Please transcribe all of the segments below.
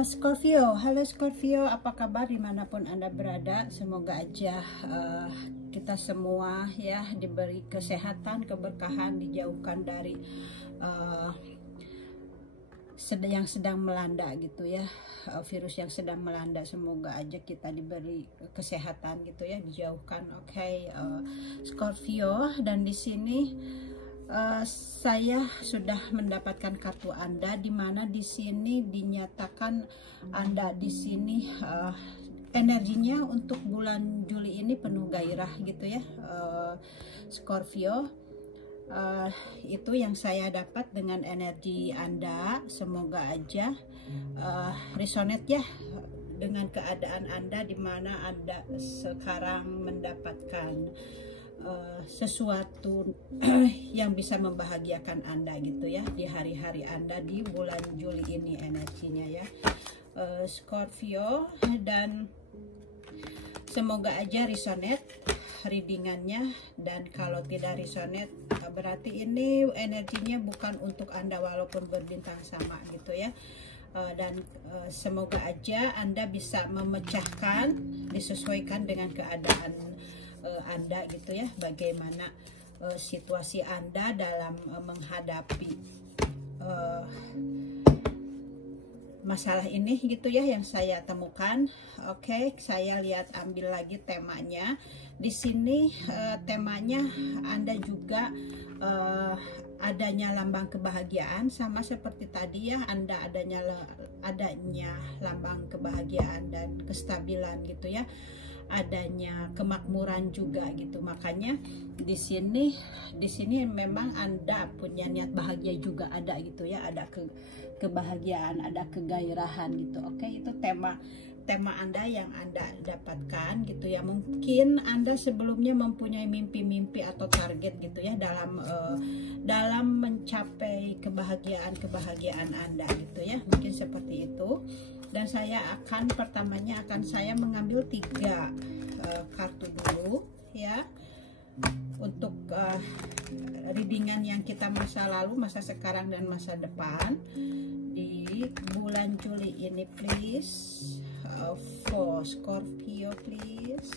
Scorpio, halo Scorpio, apa kabar dimanapun Anda berada? Semoga aja kita semua ya diberi kesehatan, keberkahan, dijauhkan dari yang sedang melanda gitu ya, virus yang sedang melanda. Semoga aja kita diberi kesehatan gitu ya, dijauhkan. Oke, Scorpio, dan di sini saya sudah mendapatkan kartu Anda, di mana di sini dinyatakan Anda di sini energinya untuk bulan Juli ini penuh gairah gitu ya, Scorpio. Itu yang saya dapat dengan energi Anda. Semoga aja resonate ya dengan keadaan Anda, di mana Anda sekarang mendapatkan sesuatu yang bisa membahagiakan Anda gitu ya di hari-hari Anda di bulan Juli ini energinya ya, Scorpio. Dan semoga aja resonate readingannya, dan kalau tidak resonate berarti ini energinya bukan untuk Anda walaupun berbintang sama gitu ya. Dan semoga aja Anda bisa memecahkan, disesuaikan dengan keadaan Anda gitu ya, bagaimana situasi Anda dalam menghadapi masalah ini gitu ya, yang saya temukan. Oke, saya lihat, ambil lagi temanya. Di sini temanya Anda juga adanya lambang kebahagiaan, sama seperti tadi ya, Anda adanya lambang kebahagiaan dan kestabilan gitu ya, adanya kemakmuran juga gitu. Makanya di sini memang Anda punya niat bahagia juga ada gitu ya, ada kebahagiaan, ada kegairahan gitu. Oke, itu tema Anda yang Anda dapatkan gitu ya. Mungkin Anda sebelumnya mempunyai mimpi-mimpi atau target gitu ya dalam mencapai kebahagiaan Anda gitu ya, mungkin seperti itu. Dan saya pertamanya akan saya mengambil 3 kartu dulu ya, untuk readingan yang kita masa lalu, masa sekarang, dan masa depan di bulan Juli ini, please. For Scorpio, please.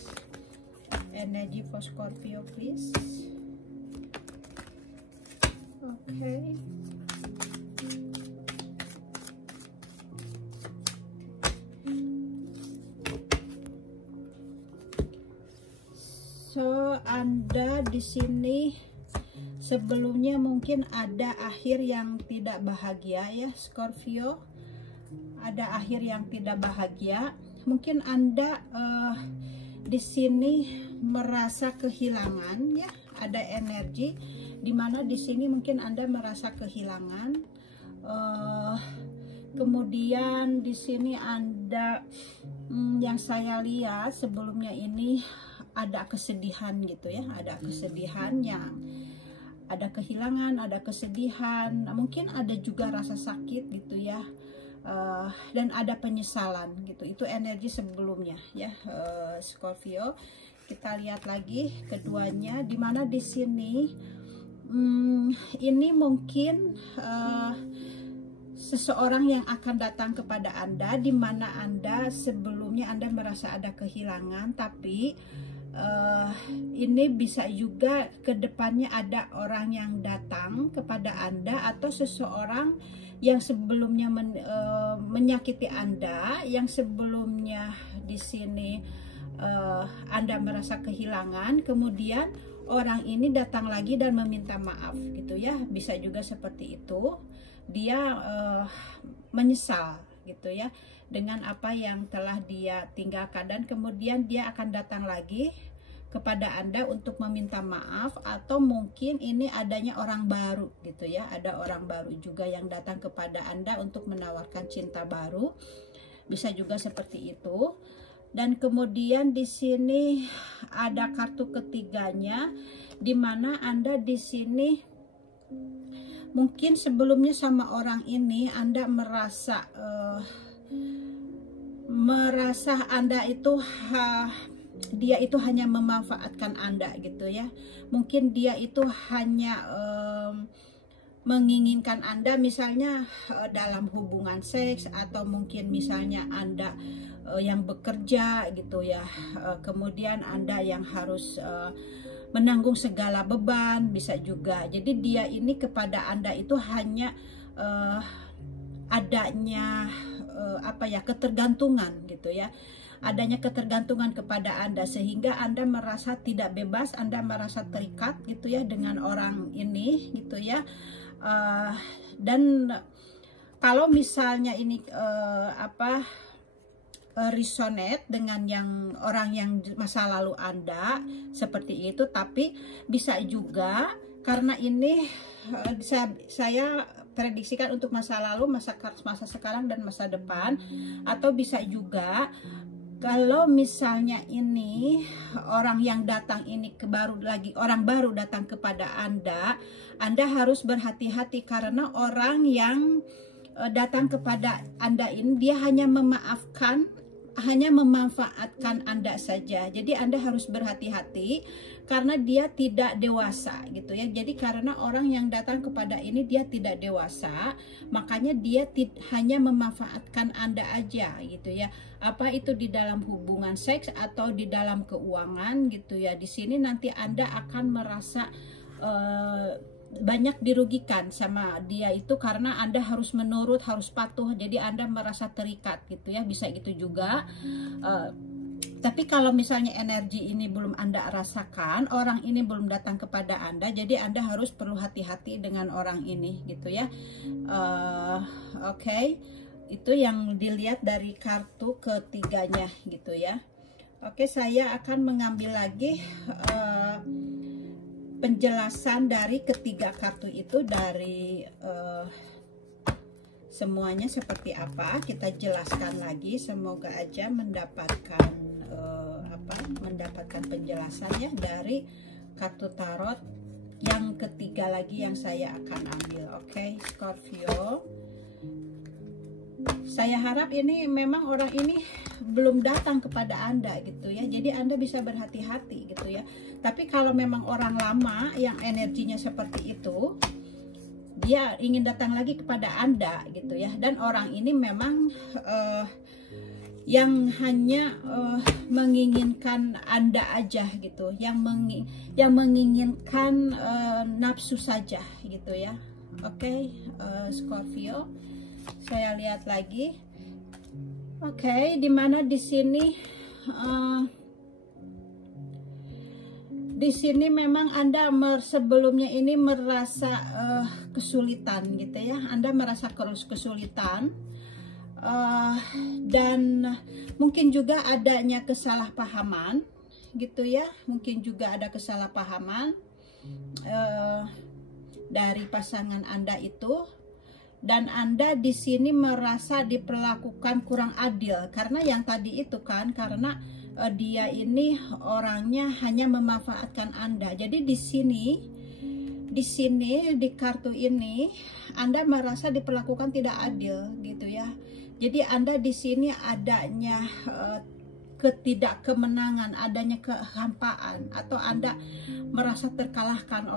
Energy for Scorpio, please. Okay. So, Anda di sini sebelumnya mungkin ada akhir yang tidak bahagia ya, Scorpio. Ada akhir yang tidak bahagia. Mungkin Anda di sini merasa kehilangan ya. Ada energi di mana di sini mungkin Anda merasa kehilangan. Kemudian di sini Anda yang saya lihat sebelumnya ini ada kesedihan gitu ya, ada kesedihan, yang ada kehilangan, ada kesedihan, mungkin ada juga rasa sakit gitu ya, dan ada penyesalan gitu. Itu energi sebelumnya ya, Scorpio. Kita lihat lagi keduanya, dimana di sini ini mungkin seseorang yang akan datang kepada Anda, di mana Anda sebelumnya Anda merasa ada kehilangan, tapi ini bisa juga ke depannya ada orang yang datang kepada Anda, atau seseorang yang sebelumnya menyakiti Anda, yang sebelumnya di sini Anda merasa kehilangan, kemudian orang ini datang lagi dan meminta maaf gitu ya. Bisa juga seperti itu, dia menyesal gitu ya dengan apa yang telah dia tinggalkan, dan kemudian dia akan datang lagi kepada Anda untuk meminta maaf, atau mungkin ini adanya orang baru gitu ya. Ada orang baru juga yang datang kepada Anda untuk menawarkan cinta baru, bisa juga seperti itu. Dan kemudian di sini ada kartu ketiganya, di mana Anda di sini mungkin sebelumnya sama orang ini Anda merasa Anda itu dia itu hanya memanfaatkan Anda gitu ya. Mungkin dia itu hanya menginginkan Anda misalnya dalam hubungan seks, atau mungkin misalnya Anda yang bekerja gitu ya, kemudian Anda yang harus menanggung segala beban, bisa juga. Jadi dia ini kepada Anda itu hanya adanya apa ya, ketergantungan gitu ya, adanya ketergantungan kepada Anda, sehingga Anda merasa tidak bebas, Anda merasa terikat gitu ya dengan orang ini gitu ya. Dan kalau misalnya ini resonate dengan yang orang yang masa lalu Anda seperti itu, tapi bisa juga karena ini saya prediksikan untuk masa lalu, masa sekarang dan masa depan. Atau bisa juga kalau misalnya ini orang yang datang ini orang baru datang kepada Anda harus berhati-hati, karena orang yang datang kepada Anda ini dia hanya memaafkan, hanya memanfaatkan Anda saja. Jadi Anda harus berhati-hati karena dia tidak dewasa gitu ya. Jadi karena orang yang datang kepada ini dia tidak dewasa, makanya dia hanya memanfaatkan Anda aja gitu ya. Apa itu di dalam hubungan seks atau di dalam keuangan gitu ya. Di sini nanti Anda akan merasa banyak dirugikan sama dia itu, karena Anda harus menurut, harus patuh, jadi Anda merasa terikat gitu ya, bisa gitu juga. Tapi kalau misalnya energi ini belum Anda rasakan, orang ini belum datang kepada Anda, jadi Anda harus perlu hati-hati dengan orang ini gitu ya. Oke. Itu yang dilihat dari kartu ketiganya gitu ya. Oke, saya akan mengambil lagi penjelasan dari ketiga kartu itu, dari semuanya seperti apa. Kita jelaskan lagi, semoga aja mendapatkan mendapatkan penjelasannya dari kartu tarot yang ketiga lagi yang saya akan ambil. Oke, Scorpio. Saya harap ini memang orang ini belum datang kepada Anda gitu ya. Jadi Anda bisa berhati-hati gitu ya. Tapi kalau memang orang lama yang energinya seperti itu, dia ingin datang lagi kepada Anda gitu ya. Dan orang ini memang yang hanya menginginkan Anda aja gitu, yang menginginkan nafsu saja gitu ya. Oke, Scorpio. Saya lihat lagi. Oke, dimana di sini memang Anda sebelumnya ini merasa kesulitan gitu ya. Anda merasa kesulitan dan mungkin juga adanya kesalahpahaman gitu ya. Mungkin juga ada kesalahpahaman dari pasangan Anda itu. Dan Anda di sini merasa diperlakukan kurang adil, karena yang tadi itu kan, karena dia ini orangnya hanya memanfaatkan Anda. Jadi di sini di kartu ini Anda merasa diperlakukan tidak adil gitu ya. Jadi Anda di sini adanya ketidakkemenangan, adanya kehampaan, atau Anda merasa terkalahkan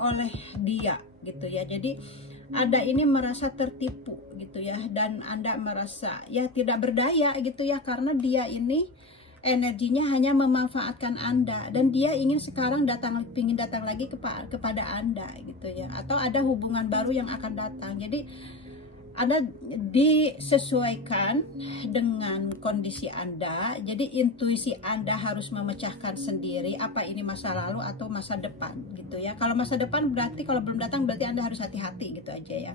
oleh dia gitu ya. Jadi Anda ini merasa tertipu gitu ya, dan Anda merasa ya tidak berdaya gitu ya, karena dia ini energinya hanya memanfaatkan Anda, dan dia ingin sekarang ingin datang lagi kepada Anda gitu ya, atau ada hubungan baru yang akan datang. Jadi Anda disesuaikan dengan kondisi Anda. Jadi intuisi Anda harus memecahkan sendiri apa ini masa lalu atau masa depan gitu ya. Kalau masa depan berarti kalau belum datang berarti Anda harus hati-hati gitu aja ya.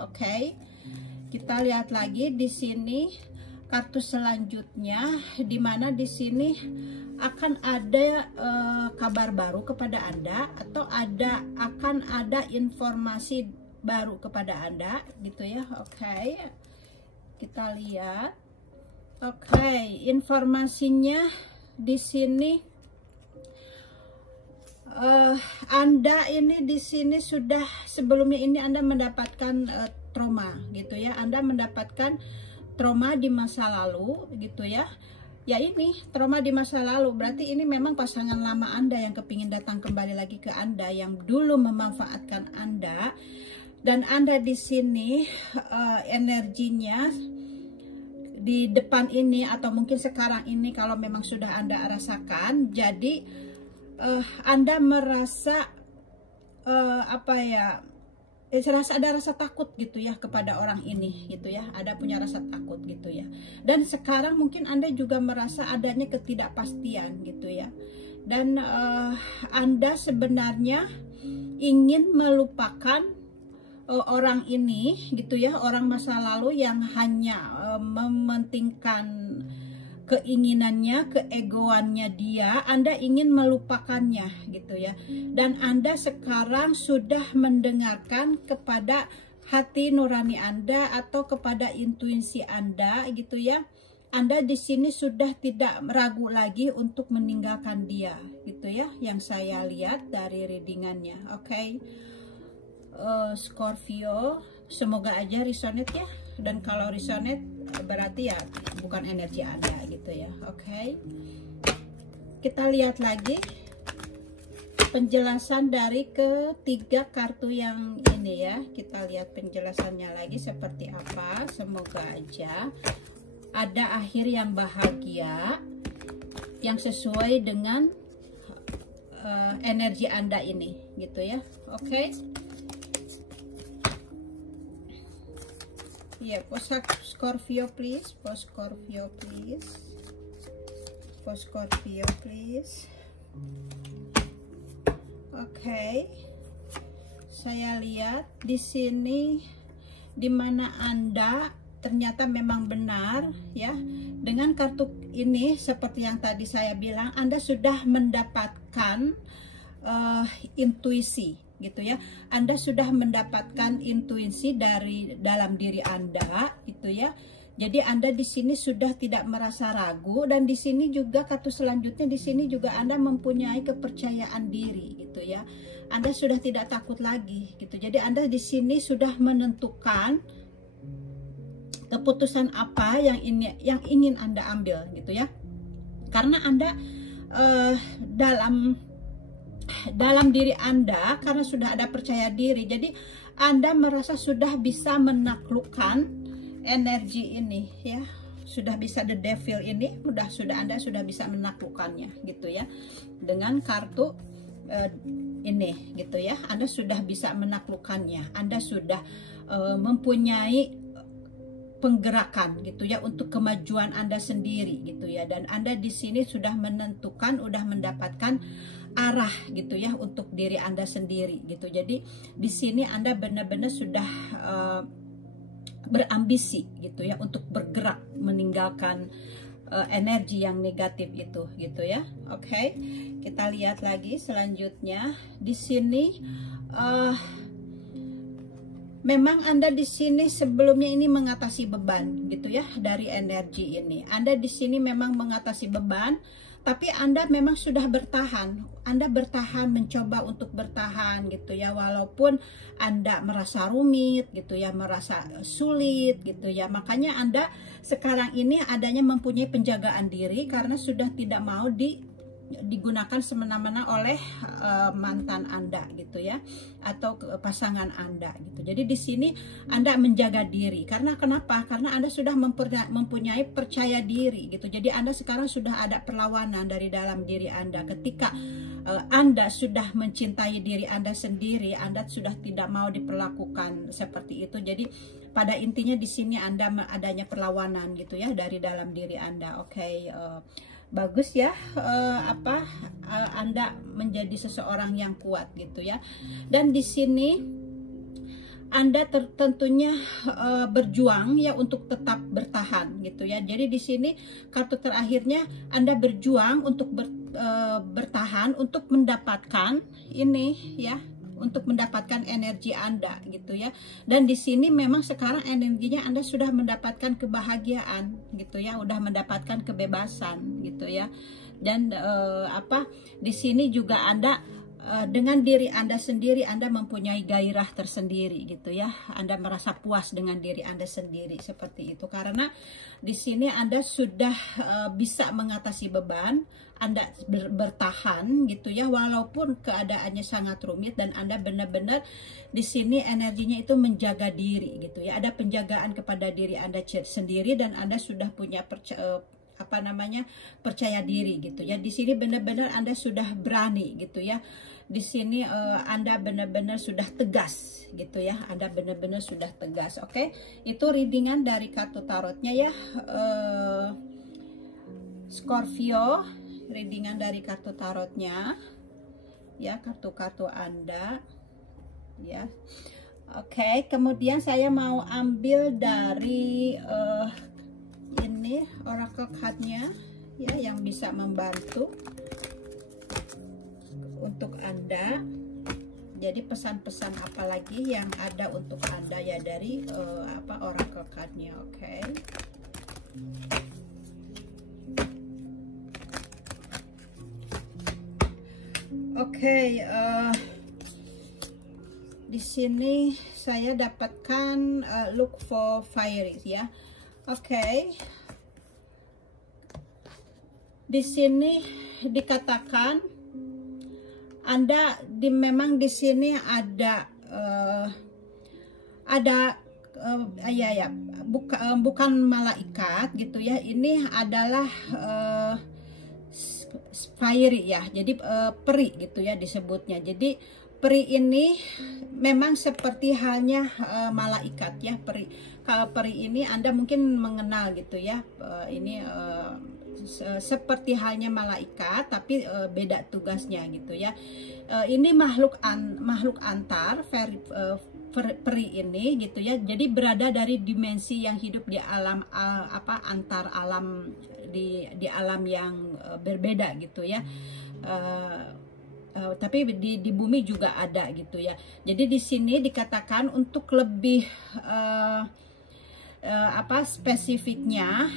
Oke. Kita lihat lagi di sini kartu selanjutnya, di mana di sini akan ada kabar baru kepada Anda, atau akan ada informasi baru kepada Anda gitu ya. Oke, kita lihat. Oke, informasinya di sini Anda ini di sini sudah sebelumnya ini Anda mendapatkan trauma gitu ya. Anda mendapatkan trauma di masa lalu gitu ya. Ya, ini trauma di masa lalu, berarti ini memang pasangan lama Anda yang kepingin datang kembali lagi ke Anda, yang dulu memanfaatkan Anda. Dan Anda di sini energinya di depan ini atau mungkin sekarang ini kalau memang sudah Anda rasakan, jadi Anda merasa apa ya, serasa ada rasa takut gitu ya kepada orang ini gitu ya, ada punya rasa takut gitu ya. Dan sekarang mungkin Anda juga merasa adanya ketidakpastian gitu ya, dan Anda sebenarnya ingin melupakan orang ini gitu ya, orang masa lalu yang hanya mementingkan keinginannya, keegoannya dia. Anda ingin melupakannya gitu ya. Dan Anda sekarang sudah mendengarkan kepada hati nurani Anda atau kepada intuisi Anda gitu ya. Anda di sini sudah tidak ragu lagi untuk meninggalkan dia gitu ya, yang saya lihat dari readingannya. Oke. Scorpio, semoga aja resonate ya, dan kalau resonate berarti ya bukan energi Anda gitu ya. Oke. Kita lihat lagi penjelasan dari ketiga kartu yang ini ya. Kita lihat penjelasannya lagi seperti apa. Semoga aja ada akhir yang bahagia yang sesuai dengan energi Anda ini gitu ya. Oke. Ya, Scorpio please, Scorpio please, Scorpio please. Oke. Saya lihat di sini dimana Anda ternyata memang benar ya, dengan kartu ini seperti yang tadi saya bilang, Anda sudah mendapatkan intuisi gitu ya. Anda sudah mendapatkan intuisi dari dalam diri Anda gitu ya. Jadi Anda di sini sudah tidak merasa ragu, dan di sini juga kartu selanjutnya di sini juga Anda mempunyai kepercayaan diri gitu ya. Anda sudah tidak takut lagi gitu. Jadi Anda di sini sudah menentukan keputusan apa yang ingin Anda ambil gitu ya. Karena Anda dalam diri Anda, karena sudah ada percaya diri, jadi Anda merasa sudah bisa menaklukkan energi ini ya, sudah bisa, the devil ini Anda sudah bisa menaklukkannya gitu ya, dengan kartu ini gitu ya. Anda sudah bisa menaklukkannya, Anda sudah mempunyai penggerakan gitu ya untuk kemajuan Anda sendiri gitu ya. Dan Anda di sini sudah menentukan, sudah mendapatkan arah gitu ya untuk diri Anda sendiri gitu. Jadi di sini Anda benar-benar sudah berambisi gitu ya untuk bergerak meninggalkan energi yang negatif itu gitu ya. Oke. Kita lihat lagi selanjutnya di sini. Memang Anda di sini sebelumnya ini mengatasi beban gitu ya dari energi ini. Anda di sini memang mengatasi beban, tapi Anda memang sudah bertahan. Anda bertahan, mencoba untuk bertahan gitu ya, walaupun Anda merasa rumit gitu ya, merasa sulit gitu ya. Makanya Anda sekarang ini adanya mempunyai penjagaan diri karena sudah tidak mau digunakan semena-mena oleh mantan Anda gitu ya, atau pasangan Anda gitu. Jadi di sini Anda menjaga diri. Karena kenapa? Karena Anda sudah mempunyai percaya diri gitu. Jadi Anda sekarang sudah ada perlawanan dari dalam diri Anda. Ketika Anda sudah mencintai diri Anda sendiri, Anda sudah tidak mau diperlakukan seperti itu. Jadi pada intinya di sini Anda adanya perlawanan gitu ya dari dalam diri Anda. Oke. Bagus ya, Anda menjadi seseorang yang kuat gitu ya. Dan di sini Anda tentunya berjuang ya untuk tetap bertahan gitu ya. Jadi di sini kartu terakhirnya Anda berjuang untuk bertahan untuk mendapatkan ini ya, untuk mendapatkan energi Anda gitu ya. Dan di sini memang sekarang energinya Anda sudah mendapatkan kebahagiaan gitu ya, udah mendapatkan kebebasan gitu ya. Dan di sini juga Anda dengan diri Anda sendiri, Anda mempunyai gairah tersendiri gitu ya. Anda merasa puas dengan diri Anda sendiri seperti itu. Karena di sini Anda sudah bisa mengatasi beban, Anda bertahan gitu ya, walaupun keadaannya sangat rumit, dan Anda benar-benar di sini energinya itu menjaga diri gitu ya. Ada penjagaan kepada diri Anda sendiri, dan Anda sudah punya percaya diri gitu ya. Di sini benar-benar Anda sudah berani gitu ya. Di sini Anda benar-benar sudah tegas gitu ya. Anda benar-benar sudah tegas. Oke, itu readingan dari kartu tarotnya ya. Scorpio, readingan dari kartu tarotnya ya, kartu-kartu Anda ya. Oke, kemudian saya mau ambil dari ini oracle cardnya ya, yang bisa membantu untuk Anda. Jadi pesan-pesan apa lagi yang ada untuk Anda ya dari oracle cardnya. Oke. Oke, di sini saya dapatkan look for fire ya. Oke. Di sini dikatakan Anda memang di sini ada bukan malaikat gitu ya. Ini adalah fiery ya. Jadi peri gitu ya disebutnya. Jadi peri ini memang seperti halnya malaikat ya. Kalau peri ini Anda mungkin mengenal gitu ya. Ini seperti halnya malaikat, tapi beda tugasnya gitu ya. Ini makhluk antar peri ini gitu ya. Jadi berada dari dimensi yang hidup di alam antar alam, di alam yang berbeda gitu ya. Tapi di bumi juga ada gitu ya. Jadi di sini dikatakan untuk lebih spesifiknya,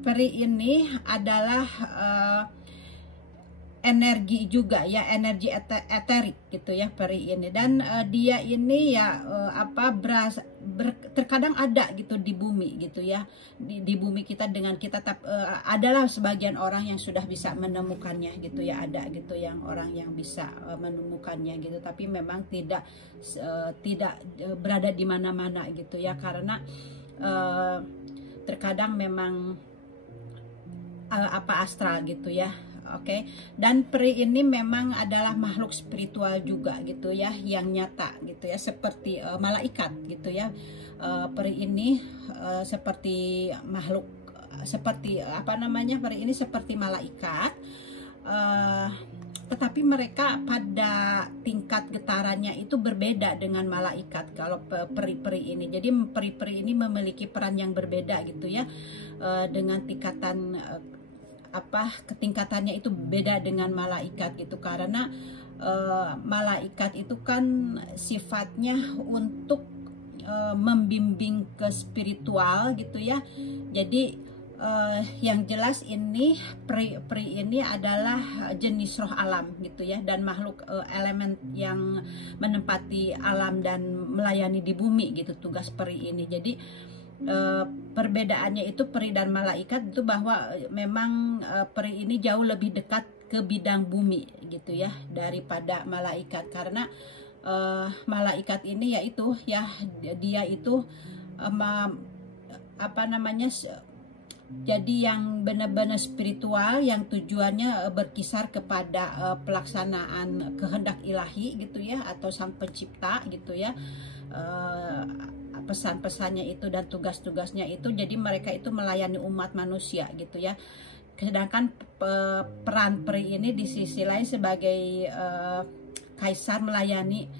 peri ini adalah energi juga ya, energi eterik gitu ya peri ini. Dan dia ini ya terkadang ada gitu di bumi gitu ya, di bumi kita dengan kita adalah sebagian orang yang sudah bisa menemukannya gitu ya, ada gitu yang orang yang bisa menemukannya gitu, tapi memang tidak berada di mana-mana gitu ya, karena terkadang memang astral gitu ya. Oke. Dan peri ini memang adalah makhluk spiritual juga gitu ya, yang nyata gitu ya, seperti malaikat gitu ya. Peri ini seperti makhluk seperti peri ini seperti malaikat, tetapi mereka pada tingkat getarannya itu berbeda dengan malaikat kalau peri-peri ini. Jadi peri-peri ini memiliki peran yang berbeda gitu ya, dengan tingkatan ketingkatannya itu beda dengan malaikat gitu, karena malaikat itu kan sifatnya untuk membimbing ke spiritual gitu ya. Jadi yang jelas ini peri ini adalah jenis roh alam gitu ya, dan makhluk elemen yang menempati alam dan melayani di bumi gitu, tugas peri ini. Jadi perbedaannya itu peri dan malaikat itu bahwa memang peri ini jauh lebih dekat ke bidang bumi gitu ya daripada malaikat, karena malaikat ini yaitu ya dia itu jadi yang benar-benar spiritual, yang tujuannya berkisar kepada pelaksanaan kehendak ilahi gitu ya, atau sang pencipta gitu ya, pesan-pesannya itu dan tugas-tugasnya itu. Jadi mereka itu melayani umat manusia gitu ya. Sedangkan peran peri ini di sisi lain sebagai kaisar melayani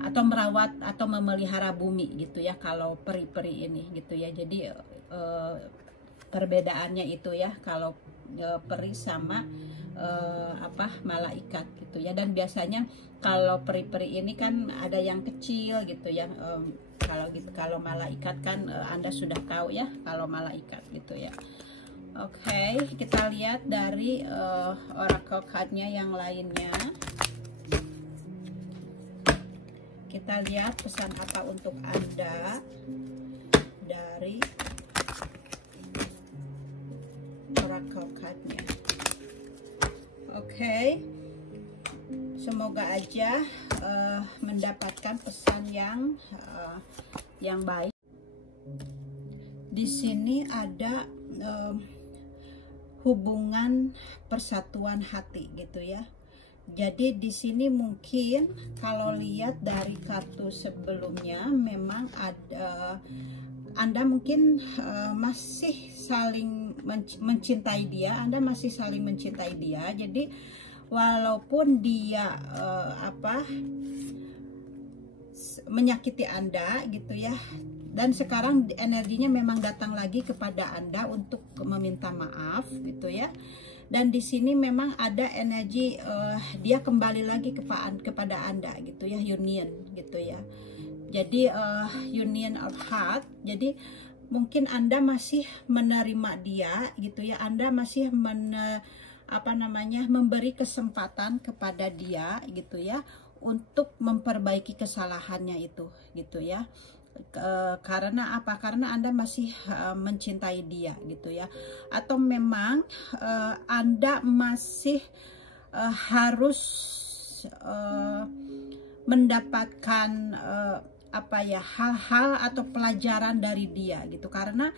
atau merawat atau memelihara bumi gitu ya, kalau peri-peri ini gitu ya. Jadi perbedaannya itu ya, kalau peri sama malaikat gitu ya. Dan biasanya kalau peri-peri ini kan ada yang kecil gitu ya, kalau malaikat kan Anda sudah tahu ya kalau malaikat gitu ya. Oke, kita lihat dari oracle cardnya yang lainnya. kita lihat pesan apa untuk Anda dari oracle card-nya. Oke. Semoga aja mendapatkan pesan yang baik. Di sini ada hubungan persatuan hati gitu ya. Jadi di sini mungkin kalau lihat dari kartu sebelumnya memang ada Anda mungkin masih saling mencintai dia, Anda masih saling mencintai dia. Jadi walaupun dia menyakiti Anda gitu ya, dan sekarang energinya memang datang lagi kepada Anda untuk meminta maaf gitu ya. Dan di sini memang ada energi dia kembali lagi kepada Anda gitu ya, union gitu ya. Jadi union of heart. Jadi mungkin Anda masih menerima dia gitu ya. Anda masih memberi kesempatan kepada dia gitu ya untuk memperbaiki kesalahannya itu gitu ya. Karena apa? Karena Anda masih mencintai dia gitu ya, atau memang Anda masih harus mendapatkan hal-hal atau pelajaran dari dia gitu, karena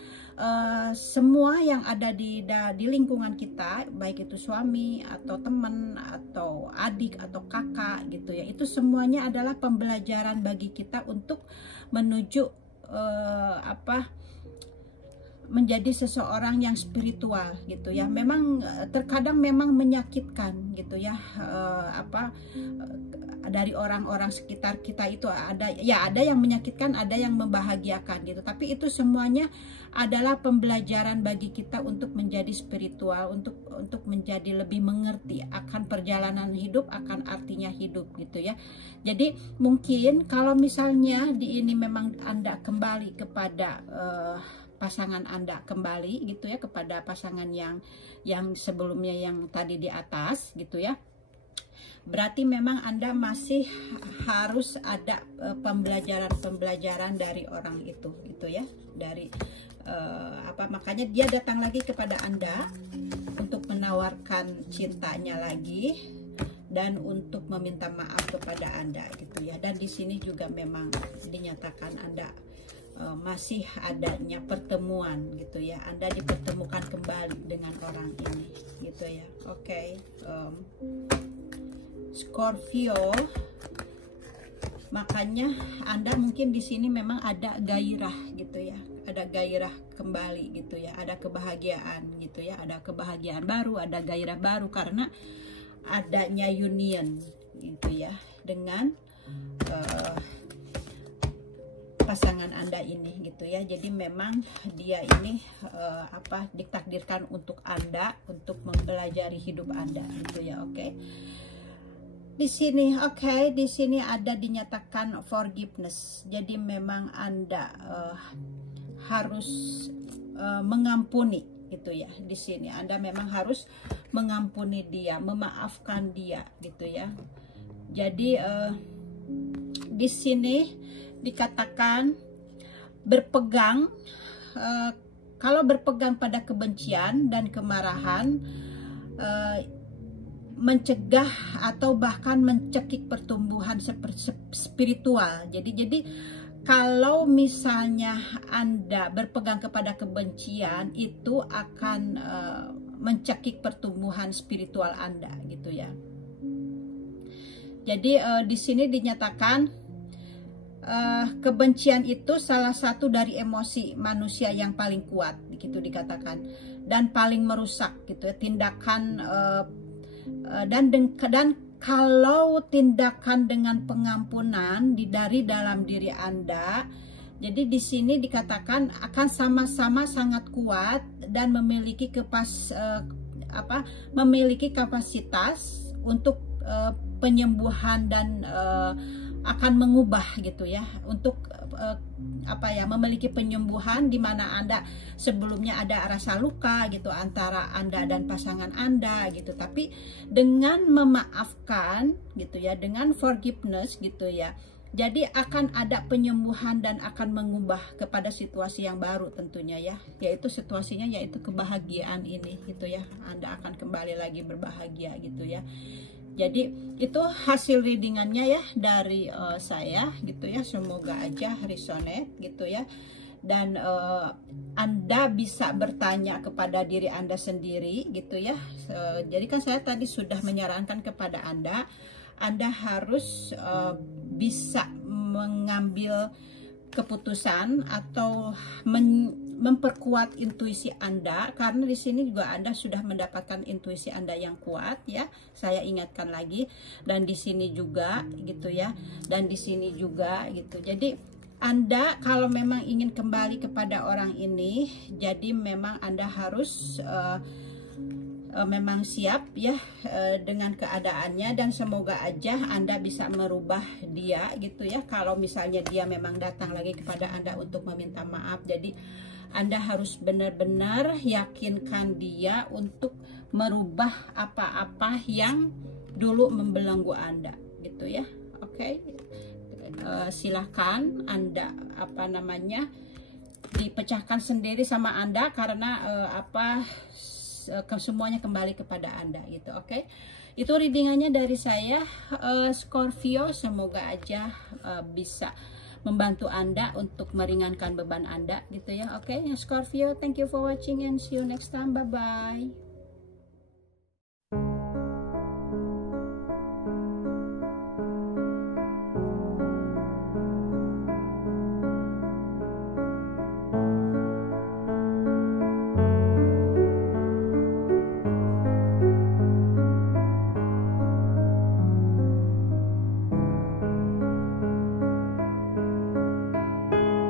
semua yang ada di lingkungan kita, baik itu suami atau teman atau adik atau kakak gitu ya, itu semuanya adalah pembelajaran bagi kita untuk menuju menjadi seseorang yang spiritual gitu ya. Memang terkadang memang menyakitkan gitu ya, dari orang-orang sekitar kita itu ada yang menyakitkan, ada yang membahagiakan gitu, tapi itu semuanya adalah pembelajaran bagi kita untuk menjadi spiritual, untuk menjadi lebih mengerti akan perjalanan hidup, akan artinya hidup gitu ya. Jadi mungkin kalau misalnya di ini memang Anda kembali kepada pasangan Anda kembali gitu ya, kepada pasangan yang sebelumnya yang tadi di atas gitu ya, berarti memang Anda masih harus ada pembelajaran dari orang itu gitu ya, dari makanya dia datang lagi kepada Anda untuk menawarkan cintanya lagi dan untuk meminta maaf kepada Anda gitu ya. Dan di sini juga memang dinyatakan Anda masih adanya pertemuan gitu ya, Anda dipertemukan kembali dengan orang ini gitu ya. Oke. Scorpio, makanya Anda mungkin di sini memang ada gairah gitu ya, ada gairah kembali gitu ya, ada kebahagiaan gitu ya, ada kebahagiaan baru, ada gairah baru karena adanya union gitu ya dengan pasangan Anda ini gitu ya. Jadi memang dia ini ditakdirkan untuk Anda untuk mempelajari hidup Anda gitu ya. Oke. Di sini di sini ada dinyatakan forgiveness. Jadi memang Anda harus mengampuni gitu ya. Di sini Anda memang harus mengampuni dia, memaafkan dia gitu ya. Jadi di sini dikatakan berpegang, kalau berpegang pada kebencian dan kemarahan, mencegah atau bahkan mencekik pertumbuhan spiritual. Jadi kalau misalnya Anda berpegang kepada kebencian, itu akan mencekik pertumbuhan spiritual Anda gitu ya. Jadi di sini dinyatakan kebencian itu salah satu dari emosi manusia yang paling kuat gitu dikatakan, dan paling merusak gitu ya, tindakan dan kalau tindakan dengan pengampunan dari dalam diri Anda, jadi di sini dikatakan akan sama-sama sangat kuat dan memiliki kapasitas untuk penyembuhan dan akan mengubah gitu ya, untuk memiliki penyembuhan di mana Anda sebelumnya ada rasa luka gitu antara Anda dan pasangan Anda gitu, tapi dengan memaafkan gitu ya, dengan forgiveness gitu ya, Jadi akan ada penyembuhan dan akan mengubah kepada situasi yang baru tentunya ya, yaitu situasinya yaitu kebahagiaan ini gitu ya. Anda akan kembali lagi berbahagia gitu ya. Jadi itu hasil readingannya ya dari saya gitu ya. Semoga aja resonate gitu ya. Dan Anda bisa bertanya kepada diri Anda sendiri gitu ya. Jadi kan saya tadi sudah menyarankan kepada Anda harus bisa mengambil keputusan atau memperkuat intuisi Anda, karena di sini juga Anda sudah mendapatkan intuisi Anda yang kuat ya. Saya ingatkan lagi, dan di sini juga gitu ya, dan di sini juga gitu. Jadi Anda kalau memang ingin kembali kepada orang ini, jadi memang Anda harus memang siap ya dengan keadaannya, dan semoga aja Anda bisa merubah dia gitu ya. Kalau misalnya dia memang datang lagi kepada Anda untuk meminta maaf, jadi Anda harus benar-benar yakinkan dia untuk merubah apa-apa yang dulu membelenggu Anda gitu ya. Oke. Silahkan Anda dipecahkan sendiri sama Anda, karena semuanya kembali kepada Anda gitu. Oke. Itu readingannya dari saya, Scorpio. Semoga aja bisa membantu Anda untuk meringankan beban Anda gitu ya. Oke, Scorpio, thank you for watching and see you next time. Bye bye.